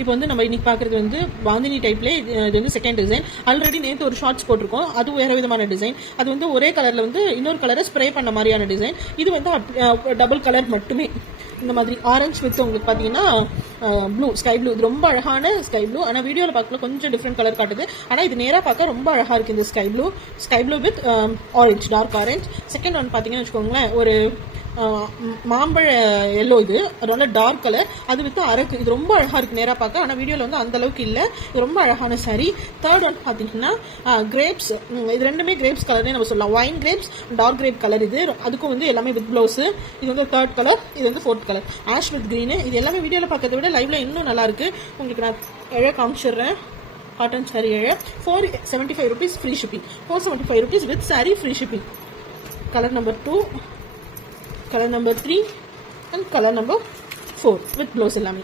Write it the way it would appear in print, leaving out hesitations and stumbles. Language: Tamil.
இப்போ வந்து நம்ம இன்னைக்கு பார்க்குறது வந்து பாந்தினி டைப்லேயே இது வந்து செகண்ட் டிசைன். ஆல்ரெடி நேற்று ஒரு ஷார்ட்ஸ் போட்டிருக்கோம், அது வேறு விதமான டிசைன். அது வந்து ஒரே கலரில் வந்து இன்னொரு கலரை ஸ்ப்ரே பண்ண மாதிரியான டிசைன். இது வந்து டபுள் கலர் மட்டுமே. இந்த மாதிரி ஆரஞ்சு வித் உங்களுக்கு பார்த்தீங்கன்னா ப்ளூ, ஸ்கை ப்ளூ. இது ரொம்ப அழகான ஸ்கை ப்ளூ. ஆனால் வீடியோவில் பார்க்கல கொஞ்சம் டிஃப்ரெண்ட் கலர் காட்டுது. ஆனால் இது நேராக பார்க்க ரொம்ப அழகாக இருக்குது இந்த sky blue with orange, dark orange. Second one பார்த்தீங்கன்னு வச்சுக்கோங்களேன், ஒரு மாம்பழ எல்லோ. இது அதோட டார்க் கலர், அது வித் அரக்கு. இது ரொம்ப அழகாக இருக்குது நேராக பார்க்க, ஆனால் வீடியோவில் வந்து அந்த அளவுக்கு இல்லை. இது ரொம்ப அழகான சாரி. தேர்ட் ஒன் பார்த்தீங்கன்னா கிரேப்ஸ். இது ரெண்டுமே கிரேப்ஸ் கலர்னே நம்ம சொல்லலாம். Wine grapes, dark grape colour. இது அதுக்கும் வந்து எல்லாமே வித் ப்ளவுஸு. இது வந்து தேர்ட் கலர், இது வந்து fourth colour, ash with green. இது எல்லாமே வீடியோவில் பார்க்கறத விட லைவ்ல இன்னும் நல்லா இருக்கு. உங்களுக்கு நான் எழ காமிச்சிடுறேன். காட்டன் சாரி எழ 475 rupees free shipping. 475 rupees with sorry free shipping. Colour number 2, color number 3 and color number 4 with blouse எல்லாமே.